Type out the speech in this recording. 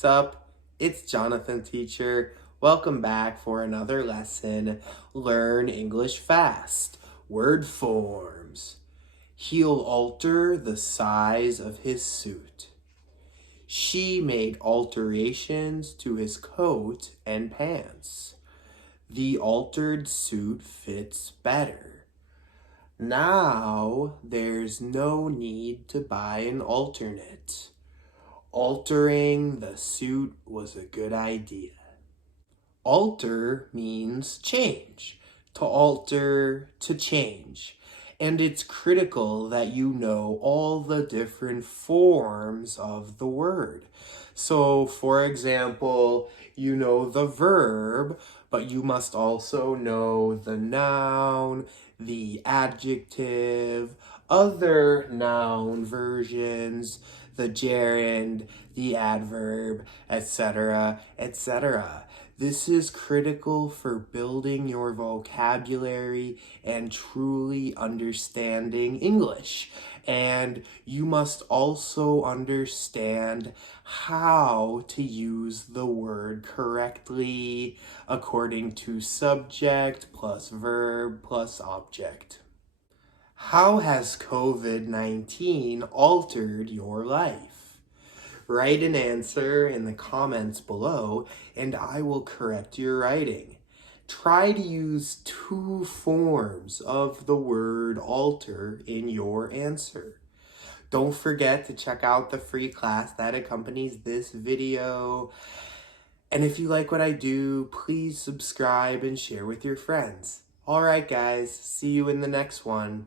Sup? It's Jonathan, teacher. Welcome back for another lesson. Learn English fast. Word forms. He'll alter the size of his suit. She made alterations to his coat and pants. The altered suit fits better. Now there's no need to buy an alternate. Altering the suit was a good idea. Alter means change. To alter, to change. And it's critical that you know all the different forms of the word. So, for example, you know the verb, but you must also know the noun, the adjective, other noun versions, the gerund, the adverb, etc., etc. This is critical for building your vocabulary and truly understanding English. And you must also understand how to use the word correctly according to subject plus verb plus object. How has COVID-19 altered your life? Write an answer in the comments below and I will correct your writing. Try to use two forms of the word alter in your answer. Don't forget to check out the free class that accompanies this video. And if you like what I do, please subscribe and share with your friends. Alright guys, see you in the next one.